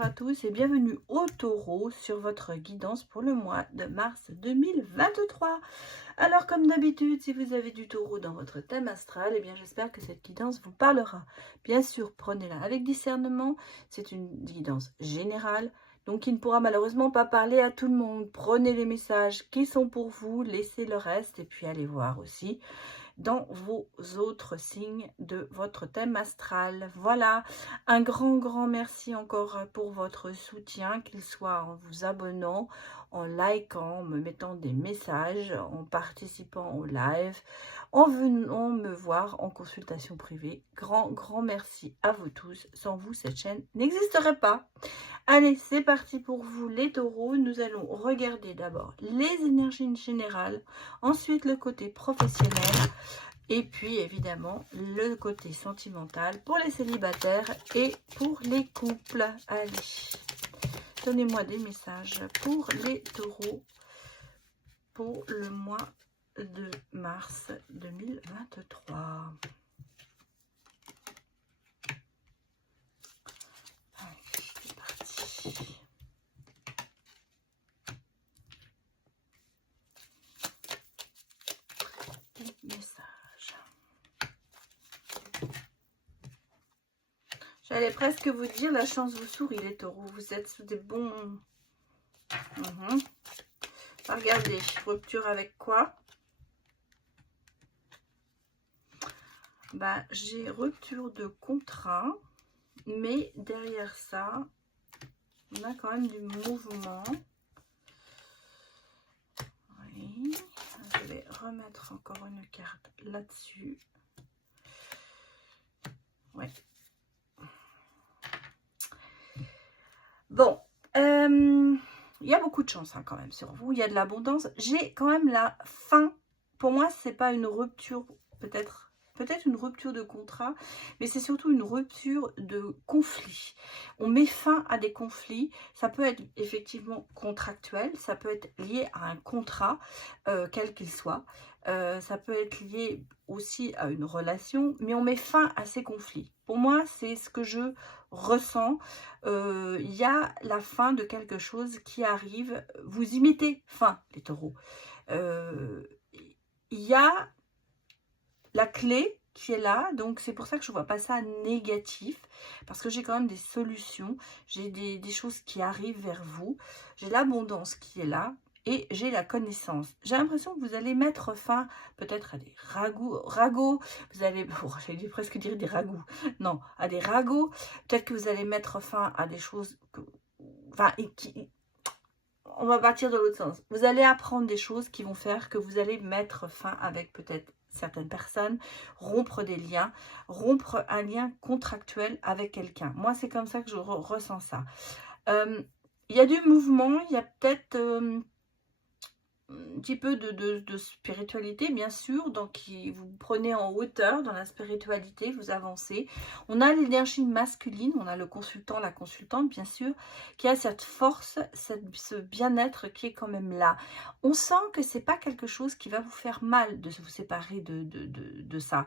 bonjour à tous et bienvenue au Taureau sur votre guidance pour le mois de mars 2023. Alors comme d'habitude, si vous avez du Taureau dans votre thème astral, eh bien j'espère que cette guidance vous parlera. Bien sûr, prenez-la avec discernement, c'est une guidance générale, donc qui ne pourra malheureusement pas parler à tout le monde. Prenez les messages qui sont pour vous, laissez le reste et puis allez voir aussi dans vos autres signes de votre thème astral. Voilà, un grand merci encore pour votre soutien, qu'il soit en vous abonnant, en likant, en me mettant des messages, en participant au live, en venant me voir en consultation privée. Grand merci à vous tous. Sans vous, cette chaîne n'existerait pas. Allez, c'est parti pour vous les taureaux. Nous allons regarder d'abord les énergies générales, ensuite le côté professionnel et puis évidemment le côté sentimental pour les célibataires et pour les couples. Allez, donnez-moi des messages pour les taureaux pour le mois de mars 2023. C'est parti. Des messages. J'allais presque vous dire, la chance vous sourit les taureaux. Vous êtes sous des bons... Regardez, rupture avec quoi? Bah, j'ai rupture de contrat, mais derrière ça, on a quand même du mouvement. Oui, je vais remettre encore une carte là-dessus. Ouais. Bon, il y a beaucoup de chance hein, quand même sur vous. Il y a de l'abondance. J'ai quand même la fin. Pour moi, c'est pas une rupture, peut-être une rupture de contrat, mais c'est surtout une rupture de conflit. On met fin à des conflits. Ça peut être effectivement contractuel, ça peut être lié à un contrat, quel qu'il soit. Ça peut être lié aussi à une relation, mais on met fin à ces conflits. Pour moi, c'est ce que je ressens. Il y a la fin de quelque chose qui arrive. Vous imitez fin, les taureaux. Il y a la clé qui est là, donc c'est pour ça que je ne vois pas ça négatif, parce que j'ai quand même des solutions, j'ai des choses qui arrivent vers vous, j'ai l'abondance qui est là, et j'ai la connaissance. J'ai l'impression que vous allez mettre fin peut-être à des ragots, vous allez, j'allais presque dire des ragots, non, à des ragots, peut-être que vous allez mettre fin à des choses, on va partir de l'autre sens. Vous allez apprendre des choses qui vont faire que vous allez mettre fin avec peut-être certaines personnes, rompre des liens, rompre un lien contractuel avec quelqu'un. Moi, c'est comme ça que je ressens ça. Il y a du mouvement, il y a peut-être un petit peu de spiritualité, bien sûr. Donc, vous prenez en hauteur dans la spiritualité, vous avancez. On a l'énergie masculine, on a le consultant, la consultante, bien sûr, qui a cette force, ce bien-être qui est quand même là. On sent que c'est pas quelque chose qui va vous faire mal de vous séparer de ça.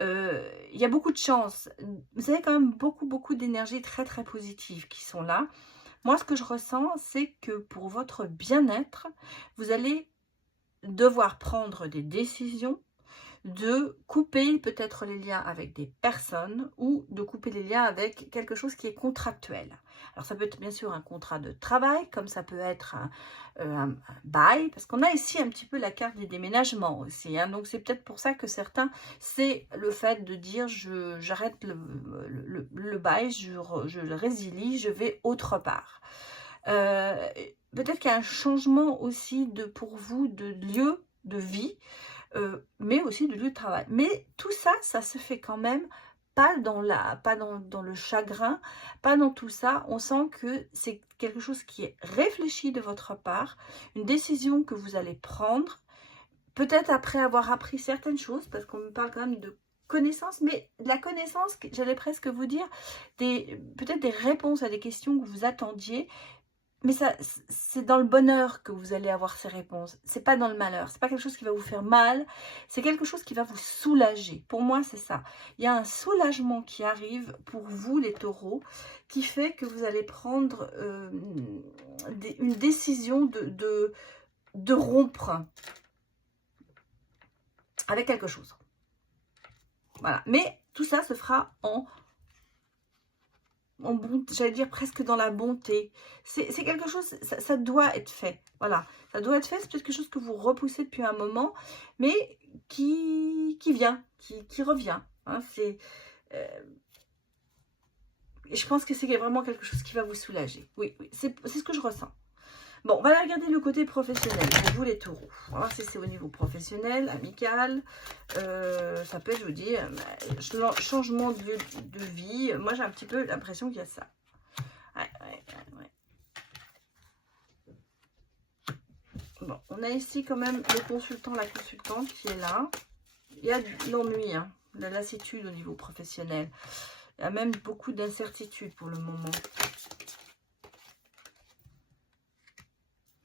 Il y a beaucoup de chance. Vous avez quand même beaucoup d'énergie très positive qui sont là. Moi, ce que je ressens, c'est que pour votre bien-être, vous allez devoir prendre des décisions de couper peut-être les liens avec des personnes ou de couper les liens avec quelque chose qui est contractuel. Alors, ça peut être bien sûr un contrat de travail, comme ça peut être un bail, parce qu'on a ici un petit peu la carte des déménagements aussi. Hein, donc, c'est peut-être pour ça que certains, c'est le fait de dire j'arrête le bail, je le résilie, je vais autre part. Peut-être qu'il y a un changement aussi pour vous de lieu de vie, mais aussi de lieu de travail. Mais tout ça, ça se fait quand même pas dans le chagrin, pas dans tout ça. On sent que c'est quelque chose qui est réfléchi de votre part, une décision que vous allez prendre, peut-être après avoir appris certaines choses, parce qu'on me parle quand même de connaissance, mais la connaissance, j'allais presque vous dire, peut-être des réponses à des questions que vous attendiez, mais ça, c'est dans le bonheur que vous allez avoir ces réponses. C'est pas dans le malheur. C'est pas quelque chose qui va vous faire mal. C'est quelque chose qui va vous soulager. Pour moi, c'est ça. Il y a un soulagement qui arrive pour vous, les taureaux, qui fait que vous allez prendre une décision de rompre avec quelque chose. Voilà. Mais tout ça se fera en bon, j'allais dire presque dans la bonté. C'est quelque chose, ça doit être fait. Voilà, ça doit être fait. C'est quelque chose que vous repoussez depuis un moment, mais qui vient, qui revient. Hein, je pense que c'est vraiment quelque chose qui va vous soulager. Oui, oui, c'est ce que je ressens. Bon, on va regarder le côté professionnel pour vous les taureaux. On va voir si c'est au niveau professionnel, amical. Ça peut être, je vous dis, changement de vie. Moi, j'ai un petit peu l'impression qu'il y a ça. Ouais. Bon, on a ici quand même le consultant, la consultante qui est là. Il y a de l'ennui, hein, de la lassitude au niveau professionnel. Il y a même beaucoup d'incertitudes pour le moment.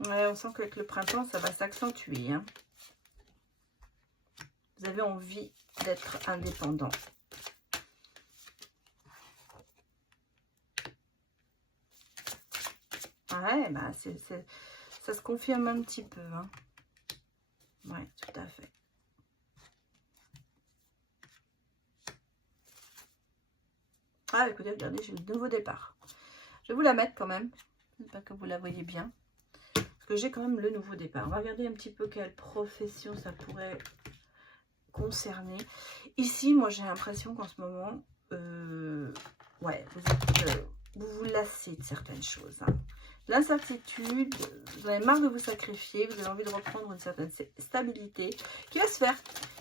Ouais, on sent qu'avec le printemps, ça va s'accentuer. Hein. Vous avez envie d'être indépendant. Ouais, bah ça se confirme un petit peu. Hein. Ouais, tout à fait. Ah, écoutez, regardez, j'ai le nouveau départ. Je vais vous la mettre quand même. J'espère que vous la voyez bien. Parce que j'ai quand même le nouveau départ. On va regarder un petit peu quelle profession ça pourrait concerner. Ici, moi, j'ai l'impression qu'en ce moment, ouais, vous vous lassez de certaines choses. Hein. L'incertitude, vous avez marre de vous sacrifier, vous avez envie de reprendre une certaine stabilité qui va se faire.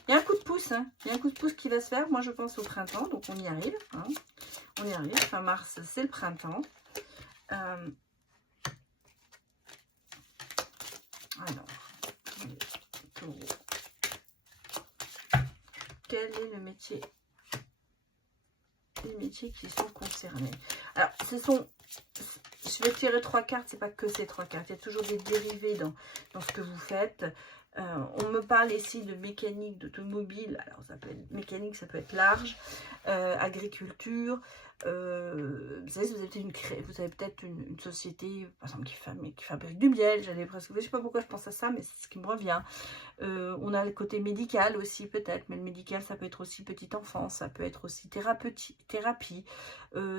Il y a un coup de pouce, hein. Il y a un coup de pouce qui va se faire. Moi, je pense au printemps, donc on y arrive. Hein. On y arrive. Fin mars, c'est le printemps. Alors, taureau. Quel est le métier? Les métiers qui sont concernés. Alors, je vais tirer 3 cartes, c'est pas que ces 3 cartes. Il y a toujours des dérivés dans ce que vous faites. On me parle ici de mécanique, d'automobile. Alors, ça peut être mécanique, ça peut être large. Agriculture. Vous savez, vous avez peut-être une société, par exemple, qui fabrique du miel. J'allais presque, je sais pas pourquoi je pense à ça, mais c'est ce qui me revient. On a le côté médical aussi, peut-être. Mais le médical, ça peut être aussi petite enfance, ça peut être aussi thérapie.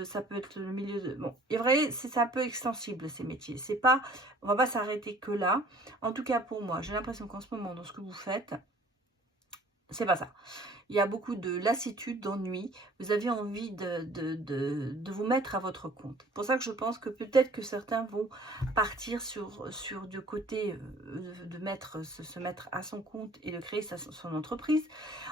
Ça peut être le milieu de... Bon, et vrai, c'est un peu extensible, ces métiers. C'est pas... On va pas s'arrêter que là. En tout cas, pour moi, j'ai l'impression qu'en ce moment, dans ce que vous faites, c'est pas ça. Il y a beaucoup de lassitude, d'ennui. Vous avez envie de vous mettre à votre compte. C'est pour ça que je pense que peut-être que certains vont partir sur du côté se mettre à son compte et de créer son entreprise.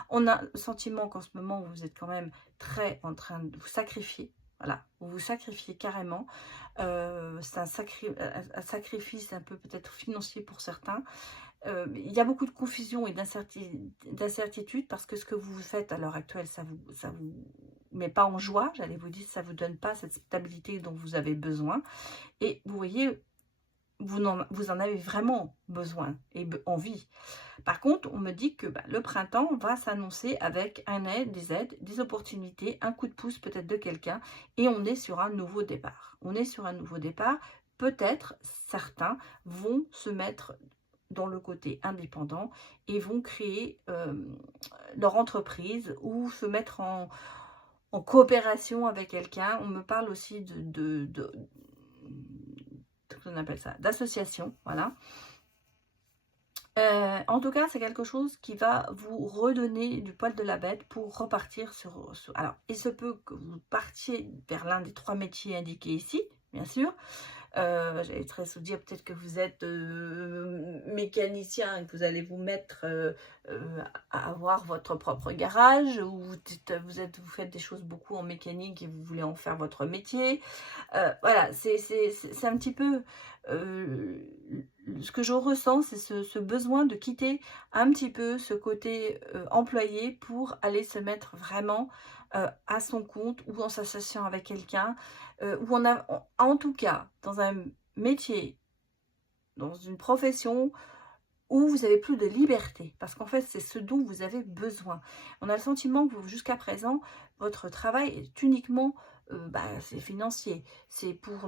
On a le sentiment qu'en ce moment, vous êtes quand même très en train de vous sacrifier. Voilà, vous vous sacrifiez carrément. C'est un sacrifice un peu peut-être financier pour certains. Il y a beaucoup de confusion et d'incertitude parce que ce que vous faites à l'heure actuelle, ça vous met pas en joie. J'allais vous dire, ça vous donne pas cette stabilité dont vous avez besoin. Et vous voyez, vous en avez vraiment besoin et envie. Par contre, on me dit que le printemps va s'annoncer avec des aides, des opportunités, un coup de pouce peut-être de quelqu'un et on est sur un nouveau départ. On est sur un nouveau départ. Peut-être certains vont se mettre dans le côté indépendant et vont créer leur entreprise ou se mettre en coopération avec quelqu'un. On me parle aussi on appelle ça, d'association, voilà. En tout cas, c'est quelque chose qui va vous redonner du poil de la bête pour repartir sur... Alors, il se peut que vous partiez vers l'un des 3 métiers indiqués ici, bien sûr. J'allais très vous dire peut-être que vous êtes mécanicien et que vous allez vous mettre à avoir votre propre garage ou vous faites des choses beaucoup en mécanique et vous voulez en faire votre métier. Voilà, c'est un petit peu ce que je ressens, c'est ce besoin de quitter un petit peu ce côté employé pour aller se mettre vraiment à son compte ou en s'associant avec quelqu'un. Où on a, en tout cas, dans un métier, dans une profession où vous avez plus de liberté, parce qu'en fait, c'est ce dont vous avez besoin. On a le sentiment que jusqu'à présent, votre travail est uniquement, c'est financier, c'est pour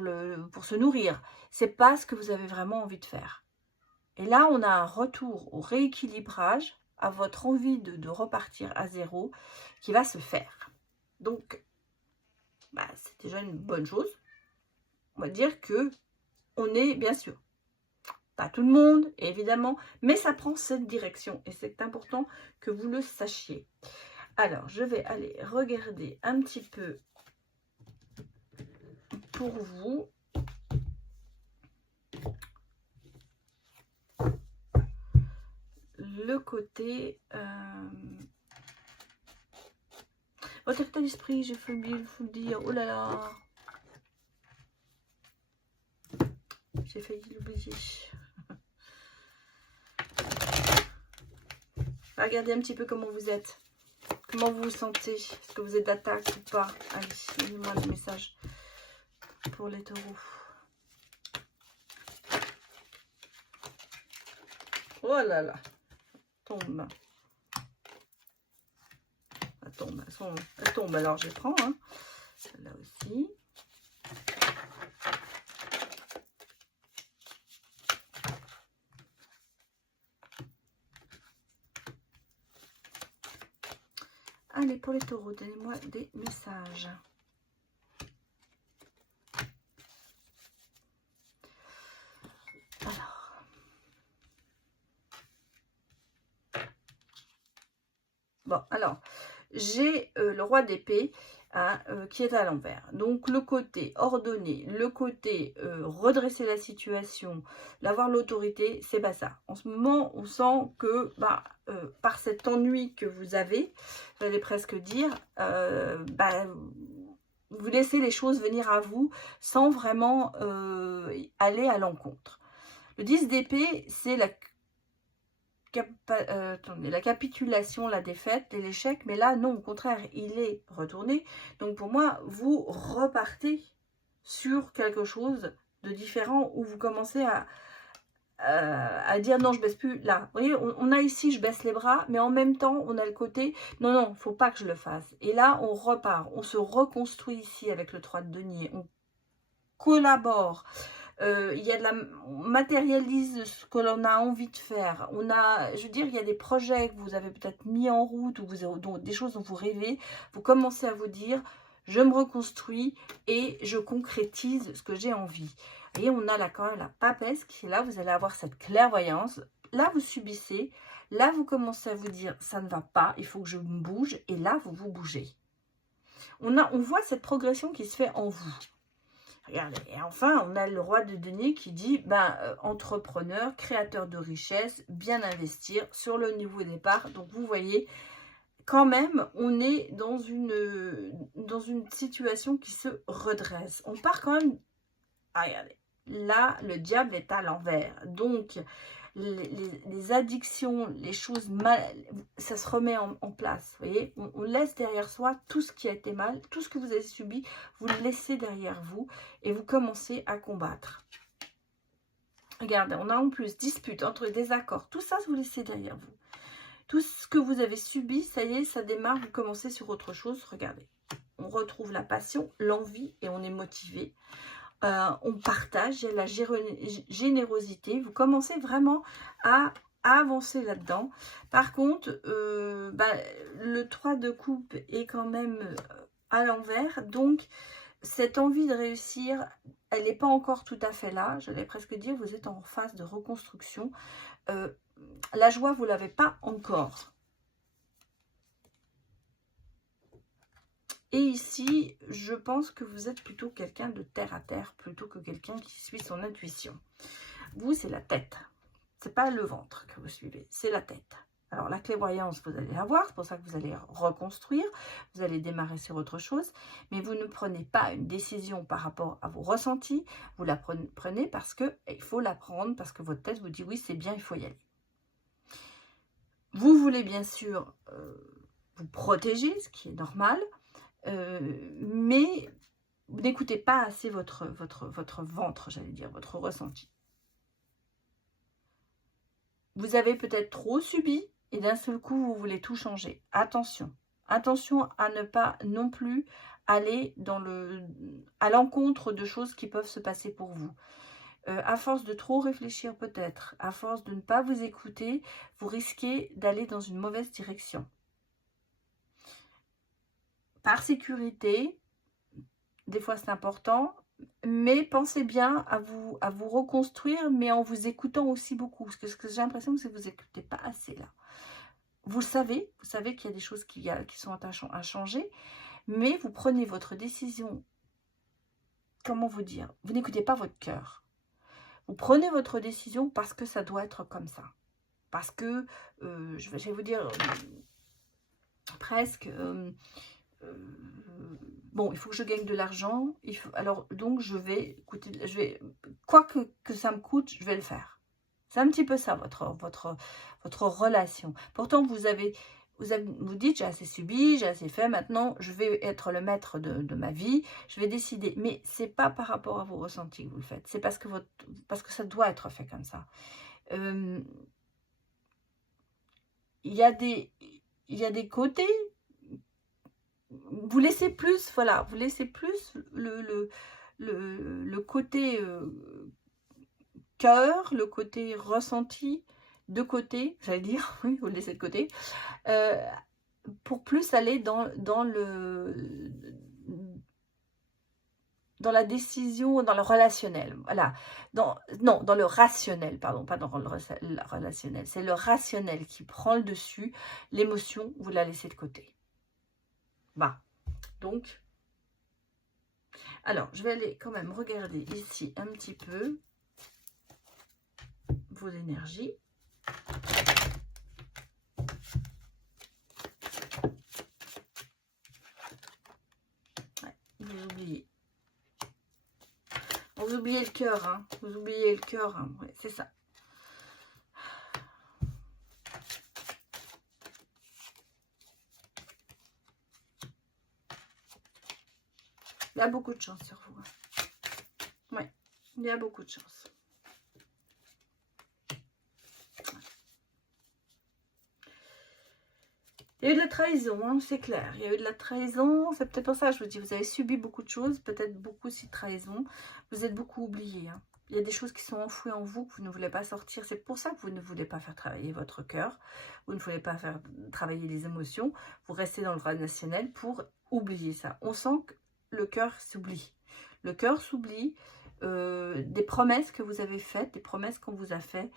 se nourrir. C'est pas ce que vous avez vraiment envie de faire. Et là, on a un retour au rééquilibrage, à votre envie de repartir à zéro, qui va se faire. Donc, c'est déjà une bonne chose. On va dire que on est, bien sûr, pas tout le monde, évidemment, mais ça prend cette direction. Et c'est important que vous le sachiez. Alors, je vais aller regarder un petit peu pour vous. Le côté... votre état d'esprit, j'ai oublié de vous le dire. Oh là là. J'ai failli l'oublier. Regardez un petit peu comment vous êtes. Comment vous vous sentez? Est-ce que vous êtes d'attaque ou pas? Allez, donnez-moi le message pour les taureaux. Oh là là. Tombe. Elle tombe. Elle tombe. Alors, je prends. Hein. Celle-là aussi. Allez, pour les taureaux, donnez-moi des messages. Alors. Bon, alors, j'ai le roi d'épée qui est à l'envers. Donc, le côté ordonné, le côté redresser la situation, l'avoir l'autorité, c'est pas ça. En ce moment, on sent que par cet ennui que vous avez, j'allais presque dire, vous laissez les choses venir à vous sans vraiment aller à l'encontre. Le 10 d'épée, c'est la capitulation, la défaite et l'échec, mais là non, au contraire, il est retourné. Donc pour moi, vous repartez sur quelque chose de différent où vous commencez à dire non, je baisse plus là. Vous voyez, on a ici, je baisse les bras, mais en même temps, on a le côté non, non, faut pas que je le fasse. Et là, on repart, on se reconstruit ici avec le 3 de denier, on collabore. Il y a on matérialise ce que l'on a envie de faire. Je veux dire, il y a des projets que vous avez peut-être mis en route ou des choses dont vous rêvez. Vous commencez à vous dire, je me reconstruis et je concrétise ce que j'ai envie. Et on a là quand même la papesse qui est là. Vous allez avoir cette clairvoyance. Là, vous subissez. Là, vous commencez à vous dire, ça ne va pas, il faut que je me bouge. Et là, vous bougez. On voit cette progression qui se fait en vous. Regardez, et enfin, on a le roi de denier qui dit, entrepreneur, créateur de richesse, bien investir sur le niveau départ. Donc, vous voyez, quand même, on est dans une situation qui se redresse. On part quand même, regardez, là, le diable est à l'envers. Donc, les addictions, les choses mal, ça se remet en place. Vous voyez, on laisse derrière soi tout ce qui a été mal, tout ce que vous avez subi, vous le laissez derrière vous et vous commencez à combattre. Regardez, on a en plus dispute entre désaccords, tout ça, vous laissez derrière vous. Tout ce que vous avez subi, ça y est, ça démarre, vous commencez sur autre chose. Regardez, on retrouve la passion, l'envie et on est motivé. On partage, il y a la générosité, vous commencez vraiment à avancer là-dedans. Par contre, le 3 de coupe est quand même à l'envers, donc cette envie de réussir, elle n'est pas encore tout à fait là, j'allais presque dire, vous êtes en phase de reconstruction. La joie, vous ne l'avez pas encore. Et ici, je pense que vous êtes plutôt quelqu'un de terre à terre, plutôt que quelqu'un qui suit son intuition. Vous, c'est la tête. C'est pas le ventre que vous suivez, c'est la tête. Alors, la clairvoyance, vous allez l'avoir, c'est pour ça que vous allez reconstruire, vous allez démarrer sur autre chose, mais vous ne prenez pas une décision par rapport à vos ressentis, vous la prenez parce qu'il faut la prendre, parce que votre tête vous dit oui, c'est bien, il faut y aller. Vous voulez bien sûr vous protéger, ce qui est normal, mais Vous n'écoutez pas assez votre ventre, j'allais dire, votre ressenti. Vous avez peut-être trop subi et d'un seul coup, vous voulez tout changer. Attention. Attention à ne pas non plus aller à l'encontre de choses qui peuvent se passer pour vous. À force de trop réfléchir peut-être, à force de ne pas vous écouter, vous risquez d'aller dans une mauvaise direction. Par sécurité, des fois c'est important, mais pensez bien à vous reconstruire, mais en vous écoutant aussi beaucoup. Parce que ce que j'ai l'impression, c'est que vous n'écoutez pas assez là. Vous savez qu'il y a des choses qui sont à changer, mais vous prenez votre décision, comment vous dire, vous n'écoutez pas votre cœur. Vous prenez votre décision parce que ça doit être comme ça. Parce que, je vais vous dire, presque, bon, il faut que je gagne de l'argent, alors donc je vais, quoi que ça me coûte, je vais le faire. C'est un petit peu ça, votre relation. Pourtant, vous dites, j'ai assez subi, j'ai assez fait, maintenant, je vais être le maître de ma vie, je vais décider. Mais c'est pas par rapport à vos ressentis que vous le faites, c'est parce que ça doit être fait comme ça. Il y a des côtés, vous laissez plus, voilà, vous laissez plus le côté cœur, le côté ressenti de côté, j'allais dire, oui, vous le laissez de côté, pour plus aller dans la décision, dans le relationnel, voilà, dans le rationnel, pardon, pas dans le relationnel, c'est le rationnel qui prend le dessus, l'émotion, vous la laissez de côté. Bah, donc, alors, je vais aller quand même regarder ici un petit peu vos énergies. Ouais, vous oubliez. Vous oubliez le cœur, hein. Vous oubliez le cœur, hein. Ouais, c'est ça. Il y a beaucoup de chance sur vous. Oui, il y a beaucoup de chance. Il y a eu de la trahison, hein, c'est clair. Il y a eu de la trahison. C'est peut-être pour ça que je vous dis, vous avez subi beaucoup de choses, peut-être beaucoup aussi de trahison. Vous êtes beaucoup oublié. Hein. Il y a des choses qui sont enfouies en vous que vous ne voulez pas sortir. C'est pour ça que vous ne voulez pas faire travailler votre cœur. Vous ne voulez pas faire travailler les émotions. Vous restez dans le relationnel pour oublier ça. On sent que le cœur s'oublie. Le cœur s'oublie. Des promesses que vous avez faites, des promesses qu'on vous a faites,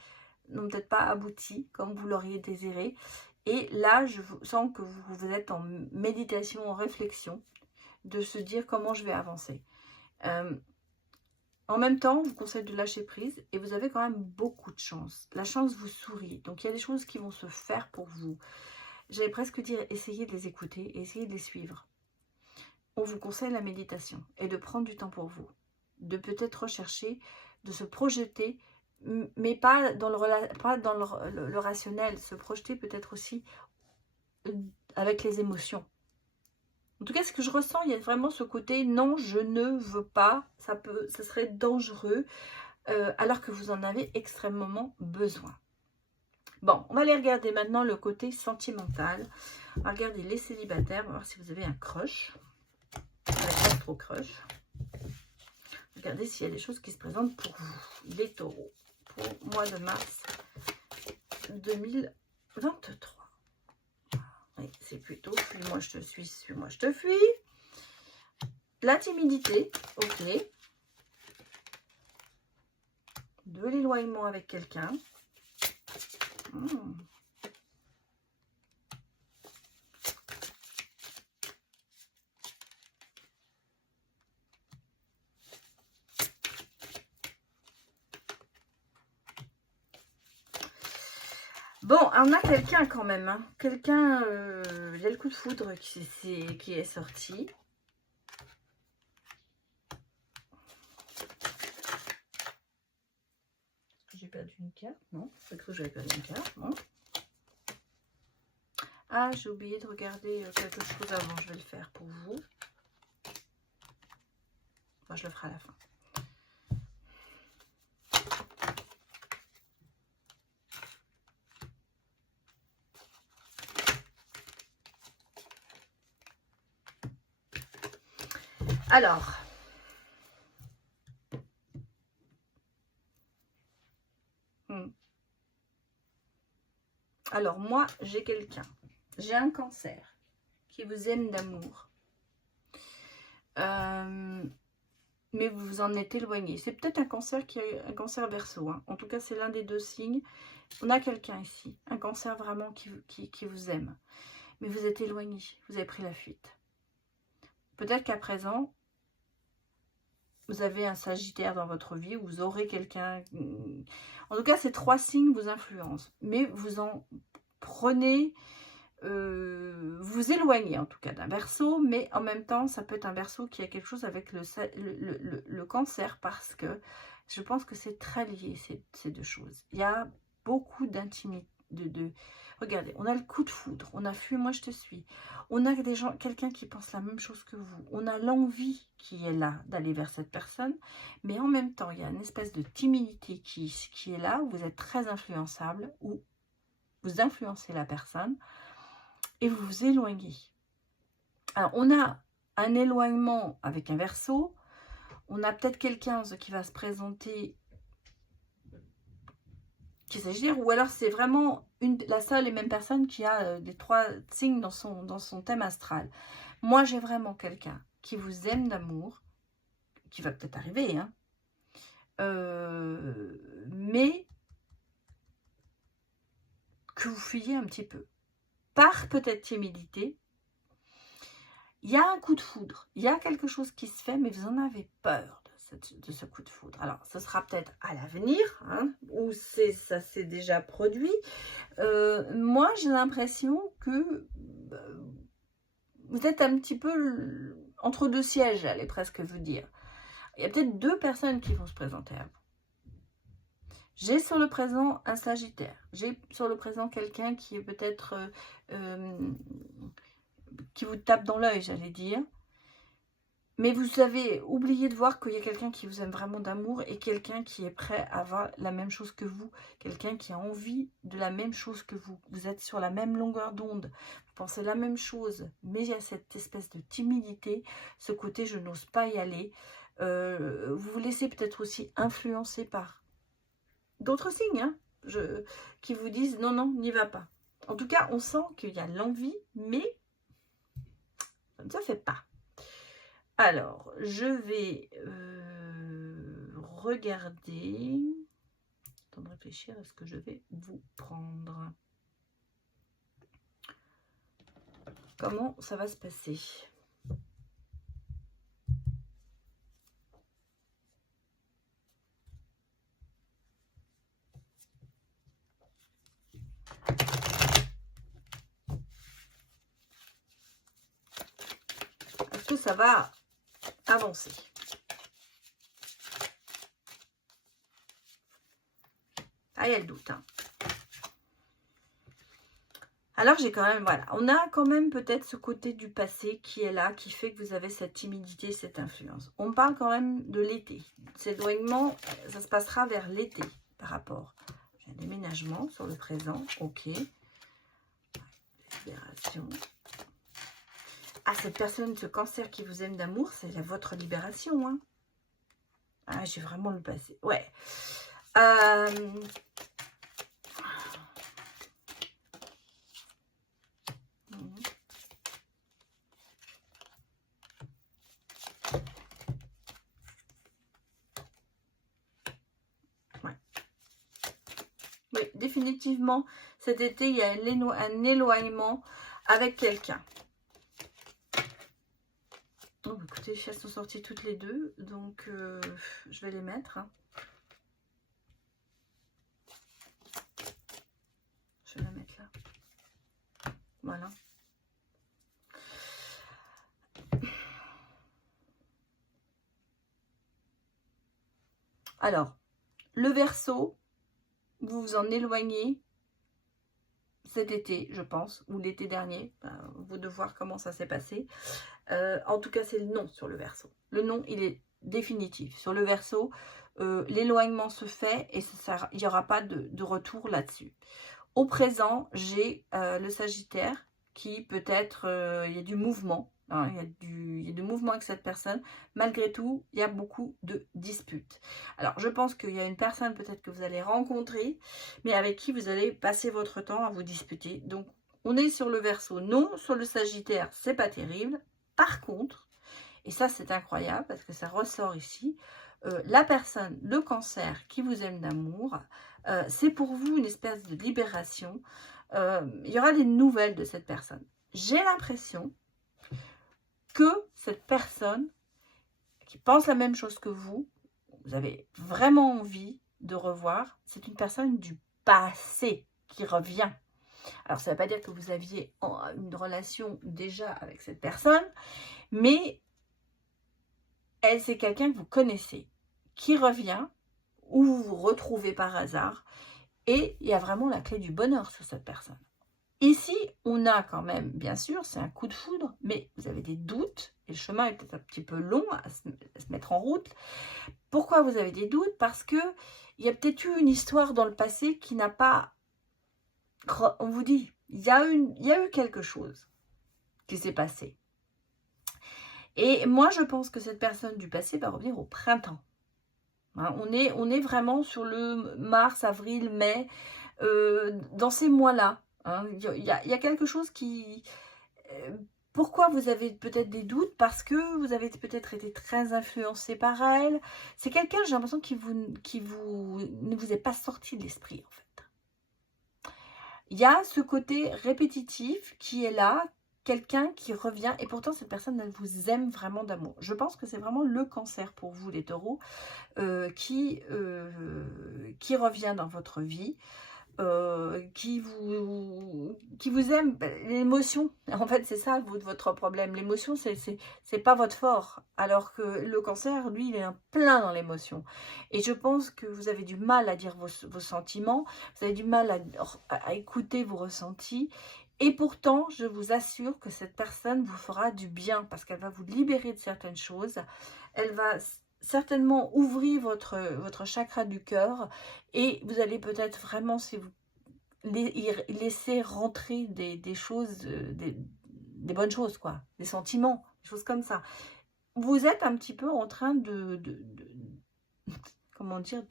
n'ont peut-être pas abouti comme vous l'auriez désiré. Et là, je sens que vous êtes en méditation, en réflexion, de se dire comment je vais avancer. En même temps, je vous conseille de lâcher prise et vous avez quand même beaucoup de chance. La chance vous sourit. Donc, il y a des choses qui vont se faire pour vous. J'allais presque dire, essayez de les écouter, essayez de les suivre. On vous conseille la méditation et de prendre du temps pour vous. De peut-être rechercher, de se projeter, mais pas dans le rationnel, se projeter peut-être aussi avec les émotions. En tout cas, ce que je ressens, il y a vraiment ce côté, non, je ne veux pas, ça serait dangereux, alors que vous en avez extrêmement besoin. Bon, on va aller regarder maintenant le côté sentimental. On va regarder les célibataires, on va voir si vous avez un crush. Pas trop crush. Regardez s'il y a des choses qui se présentent pour vous, les taureaux, pour le mois de mars 2023. Oui, c'est plutôt suis-moi, je te suis, suis-moi, je te fuis. La timidité, ok. De l'éloignement avec quelqu'un. Bon, on a quelqu'un quand même. Hein. Quelqu'un, il y a le coup de foudre qui est sorti. J'ai perdu une carte. Non, j'ai cru que j'avais perdu une carte. Non. Ah, j'ai oublié de regarder quelque chose avant. Je vais le faire pour vous. quand je le ferai à la fin. Alors, moi, j'ai quelqu'un, j'ai un cancer qui vous aime d'amour. Mais vous vous en êtes éloigné. C'est peut-être un cancer qui est un cancer Verseau. Hein. En tout cas, c'est l'un des deux signes. On a quelqu'un ici, un cancer vraiment qui vous aime. Mais vous êtes éloigné, vous avez pris la fuite. Peut-être qu'à présent, vous avez un Sagittaire dans votre vie, ou vous aurez quelqu'un... En tout cas, ces trois signes vous influencent. Mais vous en prenez... vous éloignez en tout cas d'un Verseau, mais en même temps, ça peut être un Verseau qui a quelque chose avec le cancer, parce que je pense que c'est très lié, ces deux choses. Il y a beaucoup d'intimité. Regardez, on a le coup de foudre, on a fuis-moi je te suis, on a des gens, quelqu'un qui pense la même chose que vous, on a l'envie qui est là d'aller vers cette personne, mais en même temps, il y a une espèce de timidité qui est là, où vous êtes très influençable, où vous influencez la personne, et vous vous éloignez. Alors, on a un éloignement avec un Verseau. On a peut-être quelqu'un qui va se présenter qui s'agit, ou alors c'est vraiment la seule et même personne qui a les trois signes dans son thème astral. Moi, j'ai vraiment quelqu'un qui vous aime d'amour, qui va peut-être arriver, hein, mais que vous fuyez un petit peu. Par peut-être timidité, il y a un coup de foudre, il y a quelque chose qui se fait, mais vous en avez peur de ce coup de foudre. Alors, ce sera peut-être à l'avenir, hein, ou ça s'est déjà produit. Moi, j'ai l'impression que vous êtes un petit peu entre deux sièges, j'allais presque vous dire. Il y a peut-être deux personnes qui vont se présenter à vous. J'ai sur le présent un Sagittaire. J'ai sur le présent quelqu'un qui est peut-être... qui vous tape dans l'œil, j'allais dire. Mais vous avez oublié de voir qu'il y a quelqu'un qui vous aime vraiment d'amour et quelqu'un qui est prêt à avoir la même chose que vous. Quelqu'un qui a envie de la même chose que vous. Vous êtes sur la même longueur d'onde. Vous pensez la même chose. Mais il y a cette espèce de timidité. Ce côté, je n'ose pas y aller. Vous vous laissez peut-être aussi influencer par d'autres signes, hein, qui vous disent non, non, n'y va pas. En tout cas, on sent qu'il y a l'envie, mais ça ne se fait pas. Alors, je vais regarder, temps de réfléchir à ce que je vais vous prendre. Comment ça va se passer ? Est-ce que ça va avancer ? Ah, il y a le doute. Hein. Alors, j'ai quand même, voilà, on a quand même peut-être ce côté du passé qui est là, qui fait que vous avez cette timidité, cette influence. On parle quand même de l'été. Cet éloignement, ça se passera vers l'été par rapport. J'ai un déménagement sur le présent, ok. Libération. Ah, cette personne, ce cancer qui vous aime d'amour, c'est votre libération. Hein. Ah, j'ai vraiment le passé. Ouais. Ouais. Oui, définitivement, cet été, il y a un éloignement avec quelqu'un. Oh, écoutez, les chaises sont sorties toutes les deux, donc je vais les mettre. Hein. Je vais la mettre là. Voilà. Alors, le Verseau, vous vous en éloignez cet été, je pense, ou l'été dernier. Vous de voir comment ça s'est passé. En tout cas, c'est le non sur le Verseau. Le non, il est définitif. Sur le Verseau, l'éloignement se fait et il n'y aura pas de retour là-dessus. Au présent, j'ai le Sagittaire qui peut-être, il y a du mouvement, hein, il y a du mouvement avec cette personne. Malgré tout, il y a beaucoup de disputes. Alors, je pense qu'il y a une personne peut-être que vous allez rencontrer, mais avec qui vous allez passer votre temps à vous disputer. Donc, on est sur le Verseau, non. Sur le Sagittaire, c'est pas terrible. Par contre, et ça c'est incroyable parce que ça ressort ici, la personne, le Cancer qui vous aime d'amour, c'est pour vous une espèce de libération. Il y aura des nouvelles de cette personne. J'ai l'impression que cette personne qui pense la même chose que vous avez vraiment envie de revoir, c'est une personne du passé qui revient. Alors ça ne veut pas dire que vous aviez une relation déjà avec cette personne, mais elle, c'est quelqu'un que vous connaissez, qui revient, ou vous vous retrouvez par hasard, et il y a vraiment la clé du bonheur sur cette personne. Ici, on a quand même, bien sûr, c'est un coup de foudre, mais vous avez des doutes, et le chemin est peut-être un petit peu long à se mettre en route. Pourquoi vous avez des doutes? Parce que il y a peut-être eu une histoire dans le passé qui n'a pas... On vous dit, il y a eu quelque chose qui s'est passé. Et moi, je pense que cette personne du passé va revenir au printemps. Hein, on est vraiment sur le mars, avril, mai, dans ces mois-là. Hein, il y a quelque chose qui... pourquoi vous avez peut-être des doutes? Parce que vous avez peut-être été très influencé par elle. C'est quelqu'un, j'ai l'impression, ne vous est pas sorti de l'esprit, en fait. Il y a ce côté répétitif qui est là, quelqu'un qui revient, et pourtant cette personne, elle vous aime vraiment d'amour. Je pense que c'est vraiment le Cancer pour vous, les taureaux, qui revient dans votre vie, qui vous aime. L'émotion, en fait, c'est ça votre problème. L'émotion, c'est pas votre fort, alors que le Cancer, lui, il est en plein dans l'émotion. Et je pense que vous avez du mal à dire vos sentiments, vous avez du mal à écouter vos ressentis. Et pourtant, je vous assure que cette personne vous fera du bien parce qu'elle va vous libérer de certaines choses. Elle va certainement ouvrir votre chakra du cœur et vous allez peut-être vraiment, si vous laisser rentrer des choses, des bonnes choses, quoi, des sentiments, des choses comme ça. Vous êtes un petit peu en train comment dire,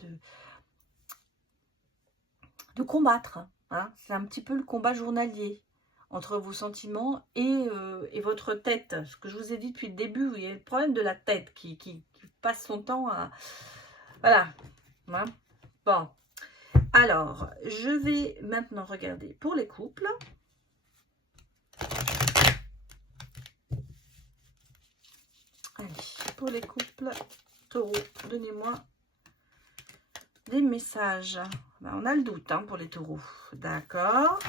de combattre. Hein. C'est un petit peu le combat journalier entre vos sentiments et votre tête. Ce que je vous ai dit depuis le début, il y a le problème de la tête qui passe son temps à... Voilà. Hein. Bon. Alors, je vais maintenant regarder pour les couples. Allez, pour les couples taureaux, donnez-moi des messages. Ben, on a le doute hein, pour les taureaux. D'accord.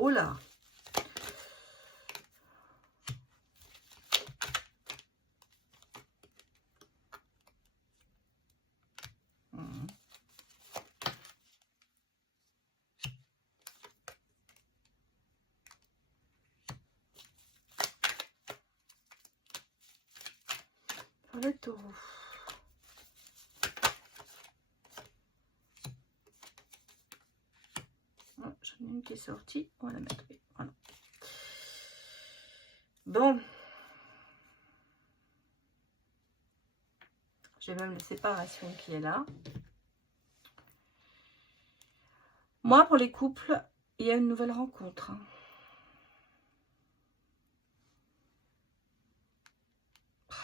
Oh là. Pour les taureaux. Oh, j'en ai une qui est sortie. On va la mettre. Voilà. Bon. J'ai même la séparation qui est là. Moi, pour les couples, il y a une nouvelle rencontre.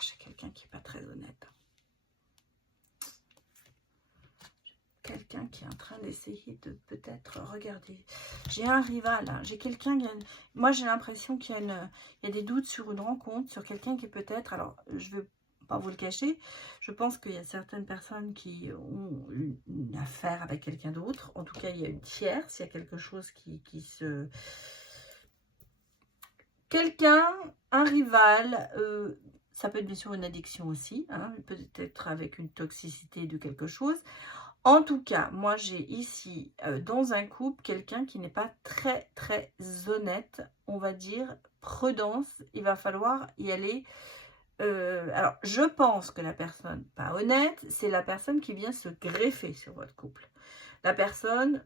J'ai quelqu'un qui n'est pas très honnête. Quelqu'un qui est en train d'essayer de peut-être regarder. J'ai un rival, hein. J'ai quelqu'un qui a moi j'ai l'impression qu'il y a des doutes sur une rencontre, sur quelqu'un qui peut-être, alors je ne vais pas vous le cacher, je pense qu'il y a certaines personnes qui ont une affaire avec quelqu'un d'autre. En tout cas, il y a une tierce, il y a quelque chose qui se... Quelqu'un, un rival, Ça peut être bien sûr une addiction aussi, hein, peut-être avec une toxicité de quelque chose. En tout cas, moi j'ai ici dans un couple quelqu'un qui n'est pas très très honnête, on va dire, prudence, il va falloir y aller. Alors, je pense que la personne pas honnête, c'est la personne qui vient se greffer sur votre couple. La personne,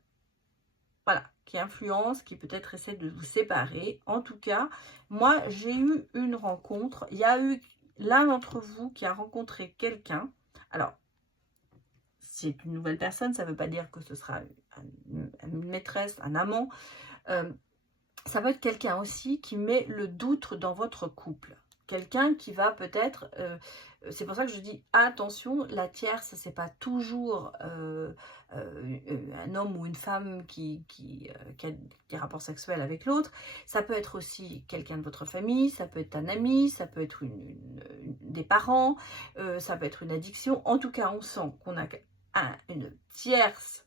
voilà, qui influence, qui peut-être essaie de vous séparer. En tout cas, moi j'ai eu une rencontre, il y a eu l'un d'entre vous qui a rencontré quelqu'un. Alors, c'est une nouvelle personne, ça ne veut pas dire que ce sera une maîtresse, un amant. Ça peut être quelqu'un aussi qui met le doute dans votre couple. Quelqu'un qui va peut-être... c'est pour ça que je dis attention, la tierce, c'est pas toujours un homme ou une femme qui a des rapports sexuels avec l'autre. Ça peut être aussi quelqu'un de votre famille, ça peut être un ami, ça peut être des parents, ça peut être une addiction. En tout cas, on sent qu'on a une tierce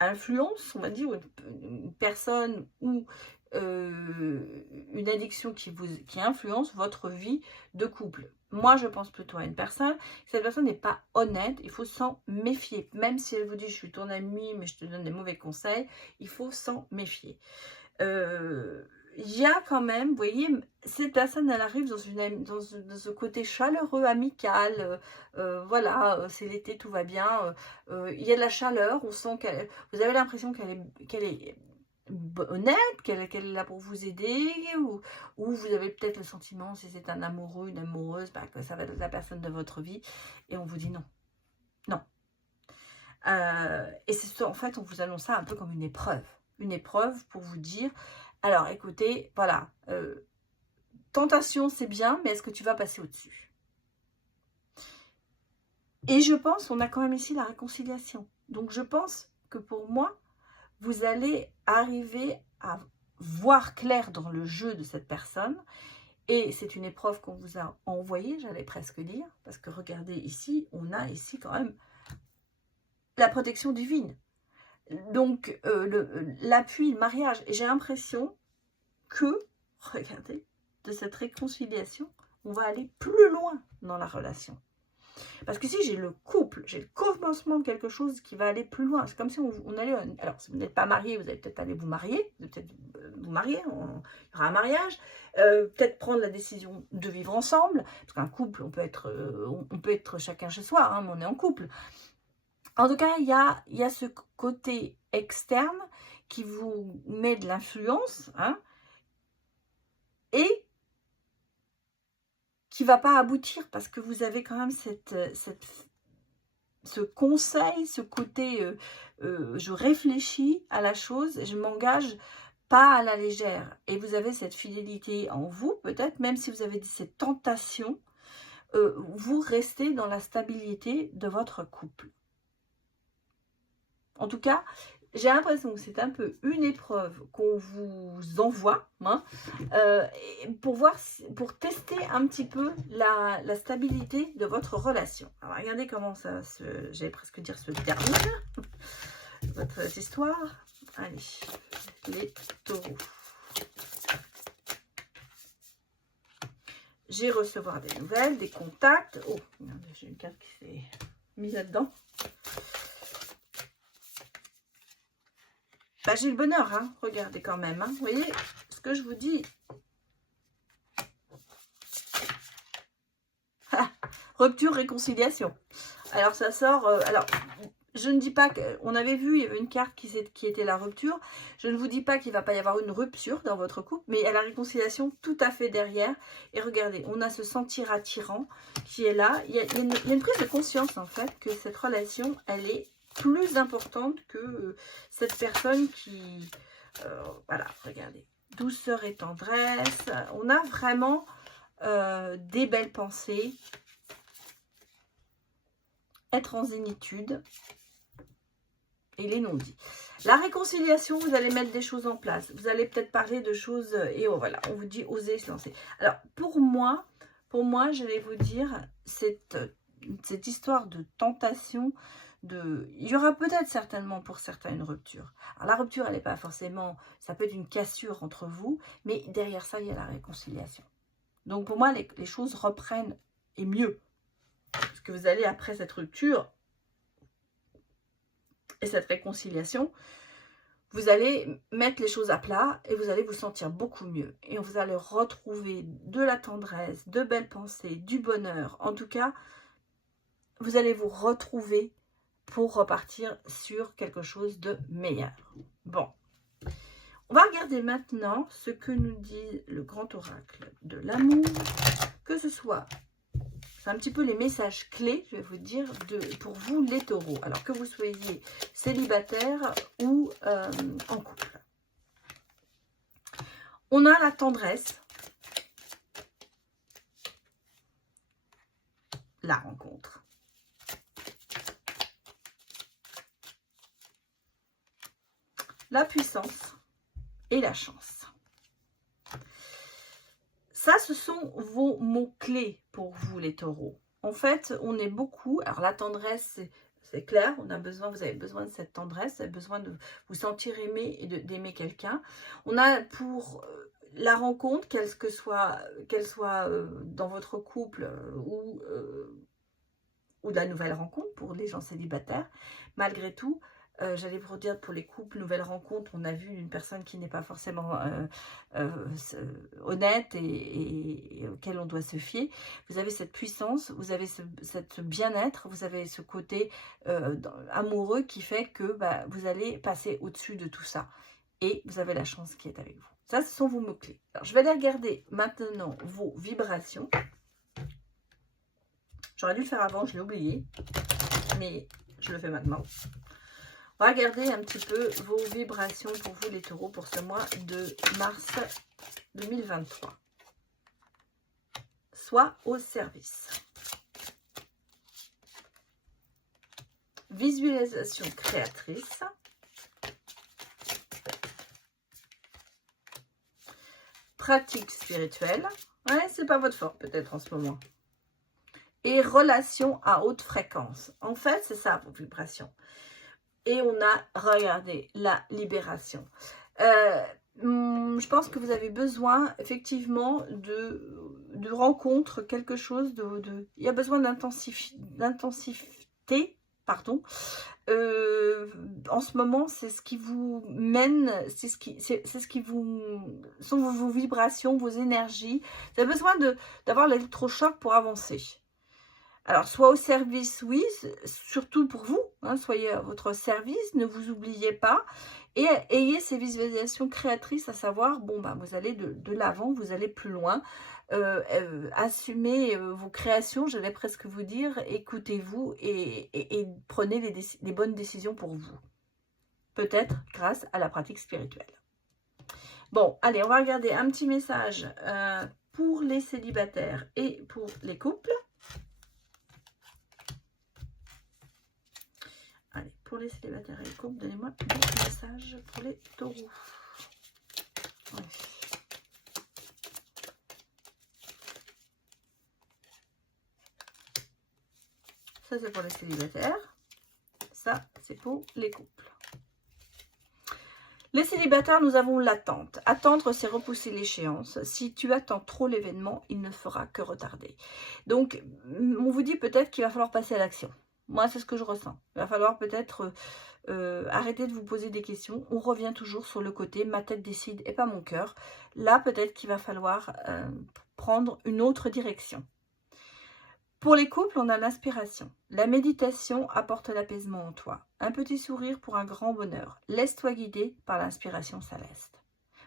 influence, on va dire, une personne ou une addiction qui influence votre vie de couple. Moi, je pense plutôt à une personne. Cette personne n'est pas honnête, il faut s'en méfier. Même si elle vous dit, je suis ton ami, mais je te donne des mauvais conseils, il faut s'en méfier. Il y a quand même, vous voyez, cette personne, elle arrive dans ce côté chaleureux, amical, voilà, c'est l'été, tout va bien, il y a de la chaleur, on sent vous avez l'impression qu'elle est honnête, qu'elle est là pour vous aider, ou vous avez peut-être le sentiment, si c'est un amoureux, une amoureuse, bah, que ça va être la personne de votre vie, et on vous dit non, non. Et c'est en fait, on vous annonce ça un peu comme une épreuve pour vous dire, alors écoutez, voilà, tentation c'est bien, mais est-ce que tu vas passer au-dessus? Et je pense, on a quand même ici la réconciliation. Donc je pense que pour moi, vous allez arriver à voir clair dans le jeu de cette personne. Et c'est une épreuve qu'on vous a envoyée, j'allais presque dire, parce que regardez ici, on a ici quand même la protection divine. Donc, l'appui, le mariage. Et j'ai l'impression que, regardez, de cette réconciliation, on va aller plus loin dans la relation. Parce que si j'ai le couple, j'ai le commencement de quelque chose qui va aller plus loin. C'est comme si on allait... Alors, si vous n'êtes pas marié, vous allez peut-être aller vous marier. Vous allez peut-être vous marier, il y aura un mariage. Peut-être prendre la décision de vivre ensemble. Parce qu'un couple, on peut être chacun chez soi, hein, mais on est en couple. En tout cas, il y a ce côté externe qui vous met de l'influence, hein, et qui ne va pas aboutir parce que vous avez quand même ce conseil, ce côté je réfléchis à la chose, je m'engage pas à la légère. Et vous avez cette fidélité en vous, peut-être, même si vous avez cette tentation, vous restez dans la stabilité de votre couple. En tout cas, j'ai l'impression que c'est un peu une épreuve qu'on vous envoie, hein, pour tester un petit peu la stabilité de votre relation. Alors, regardez comment ça j'allais presque dire se termine, votre histoire. Allez, les taureaux. J'ai recevoir des nouvelles, des contacts. Oh, j'ai une carte qui s'est mise là-dedans. Bah, j'ai le bonheur, hein. Regardez quand même, hein. Vous voyez ce que je vous dis. Rupture, réconciliation. Alors, ça sort... alors, je ne dis pas qu'on avait vu, il y avait une carte qui était la rupture. Je ne vous dis pas qu'il ne va pas y avoir une rupture dans votre couple, mais il y a la réconciliation tout à fait derrière. Et regardez, on a ce sentir attirant qui est là. Il y a une prise de conscience, en fait, que cette relation, elle est plus importante que cette personne qui... voilà, regardez. Douceur et tendresse. On a vraiment des belles pensées. Être en zénitude. Et les non-dits. La réconciliation, vous allez mettre des choses en place. Vous allez peut-être parler de choses... Et oh, voilà, on vous dit oser se lancer. Alors, pour moi, j'allais vous dire, cette histoire de tentation... Il y aura peut-être certainement pour certains une rupture. Alors la rupture, elle n'est pas forcément... Ça peut être une cassure entre vous, mais derrière ça, il y a la réconciliation. Donc pour moi, les choses reprennent et mieux. Parce que vous allez, après cette rupture et cette réconciliation, vous allez mettre les choses à plat et vous allez vous sentir beaucoup mieux. Et vous allez retrouver de la tendresse, de belles pensées, du bonheur. En tout cas, vous allez vous retrouver pour repartir sur quelque chose de meilleur. Bon, on va regarder maintenant ce que nous dit le grand oracle de l'amour, que ce soit, c'est un petit peu les messages clés, je vais vous dire, pour vous les taureaux, alors que vous soyez célibataire ou en couple. On a la tendresse, la rencontre, la puissance et la chance. Ça, ce sont vos mots-clés pour vous, les taureaux. En fait, on est beaucoup... Alors, la tendresse, c'est clair, on a besoin, vous avez besoin de cette tendresse, vous avez besoin de vous sentir aimé et d'aimer quelqu'un. On a pour la rencontre, qu'elle soit dans votre couple ou de la nouvelle rencontre pour les gens célibataires, malgré tout, j'allais vous dire pour les couples, nouvelle rencontre, on a vu une personne qui n'est pas forcément honnête et auquel on doit se fier. Vous avez cette puissance, vous avez ce bien-être, vous avez ce côté amoureux qui fait que vous allez passer au-dessus de tout ça. Et vous avez la chance qui est avec vous. Ça, ce sont vos mots-clés. Alors, je vais aller regarder maintenant vos vibrations. J'aurais dû le faire avant, je l'ai oublié, mais je le fais maintenant. On va regarder un petit peu vos vibrations pour vous les taureaux pour ce mois de mars 2023. Soit au service. Visualisation créatrice. Pratique spirituelle. Ouais, c'est pas votre fort peut-être en ce moment. Et relation à haute fréquence. En fait, c'est ça vos vibrations. Et on a, regardez, la libération. Je pense que vous avez besoin, effectivement, de rencontres, quelque chose il y a besoin d'intensité, pardon. En ce moment, c'est ce qui vous mène, c'est ce qui vous sont vos vibrations, vos énergies. Vous avez besoin d'avoir l'électrochoc pour avancer. Alors, soit au service, oui, surtout pour vous, hein, soyez à votre service, ne vous oubliez pas, et ayez ces visualisations créatrices, à savoir, bon, vous allez de l'avant, vous allez plus loin, assumez vos créations, j'allais presque vous dire, écoutez-vous et prenez les bonnes décisions pour vous, peut-être grâce à la pratique spirituelle. Bon, allez, on va regarder un petit message pour les célibataires et pour les couples. Allez, pour les célibataires et les couples, donnez-moi des messages pour les taureaux. Ouais. Ça, c'est pour les célibataires. Ça, c'est pour les couples. Les célibataires, nous avons l'attente. Attendre, c'est repousser l'échéance. Si tu attends trop l'événement, il ne fera que retarder. Donc, on vous dit peut-être qu'il va falloir passer à l'action. Moi, c'est ce que je ressens. Il va falloir peut-être arrêter de vous poser des questions. On revient toujours sur le côté « ma tête décide et pas mon cœur ». Là, peut-être qu'il va falloir prendre une autre direction. Pour les couples, on a l'inspiration. La méditation apporte l'apaisement en toi. Un petit sourire pour un grand bonheur. Laisse-toi guider par l'inspiration céleste.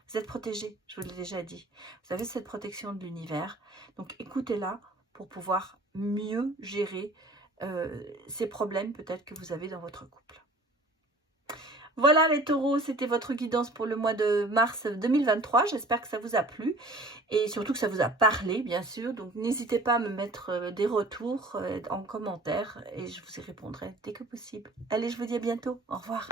Vous êtes protégé, je vous l'ai déjà dit. Vous avez cette protection de l'univers. Donc, écoutez-la pour pouvoir mieux gérer ces problèmes peut-être que vous avez dans votre couple. Voilà les taureaux, c'était votre guidance pour le mois de mars 2023. J'espère que ça vous a plu et surtout que ça vous a parlé, bien sûr. Donc n'hésitez pas à me mettre des retours en commentaire et je vous y répondrai dès que possible. Allez, je vous dis à bientôt. Au revoir.